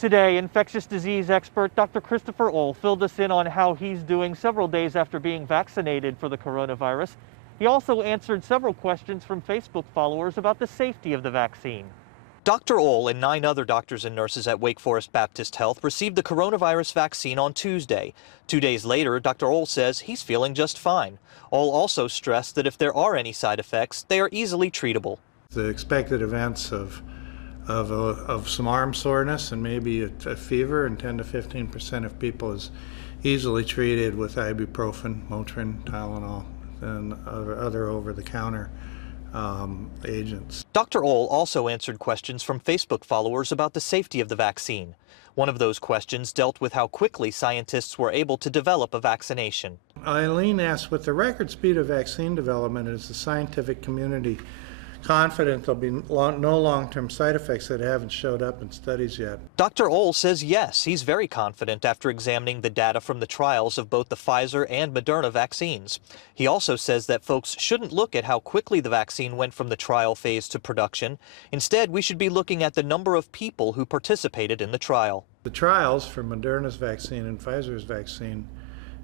Today, infectious disease expert Dr. Christopher Ohl filled us in on how he's doing several days after being vaccinated for the coronavirus. He also answered several questions from Facebook followers about the safety of the vaccine. Dr. Ohl and 9 other doctors and nurses at Wake Forest Baptist Health received the coronavirus vaccine on Tuesday. 2 days later, Dr. Ohl says he's feeling just fine. Ohl also stressed that if there are any side effects, they are easily treatable. The expected events of some arm soreness and maybe a fever in 10 to 15% of people is easily treated with ibuprofen, Motrin, Tylenol, and other over-the-counter agents. Dr. Ohl also answered questions from Facebook followers about the safety of the vaccine. One of those questions dealt with how quickly scientists were able to develop a vaccination. Eileen asked, with the record speed of vaccine development, is the scientific community confident there'll be no long-term side effects that haven't showed up in studies yet? Dr. Ohl says yes, he's very confident after examining the data from the trials of both the Pfizer and Moderna vaccines. He also says that folks shouldn't look at how quickly the vaccine went from the trial phase to production. Instead, we should be looking at the number of people who participated in the trial. The trials for Moderna's vaccine and Pfizer's vaccine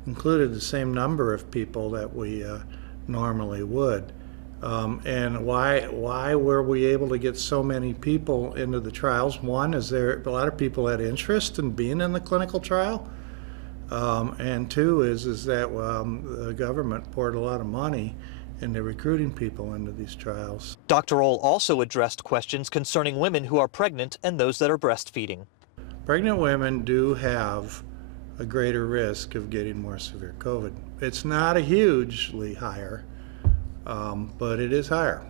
included the same number of people that we normally would. And why were we able to get so many people into the trials? One, is there a lot of people had interest in being in the clinical trial, and two is that the government poured a lot of money into recruiting people into these trials. Dr. Ohl also addressed questions concerning women who are pregnant and those that are breastfeeding. Pregnant women do have a greater risk of getting more severe COVID. It's not a hugely higher, but it is higher.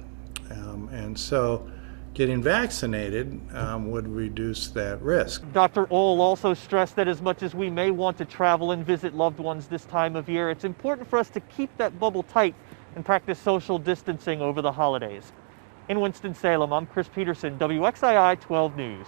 And so getting vaccinated would reduce that risk. Dr. Ohl also stressed that as much as we may want to travel and visit loved ones this time of year, it's important for us to keep that bubble tight and practice social distancing over the holidays. In Winston-Salem, I'm Chris Peterson, WXII 12 News.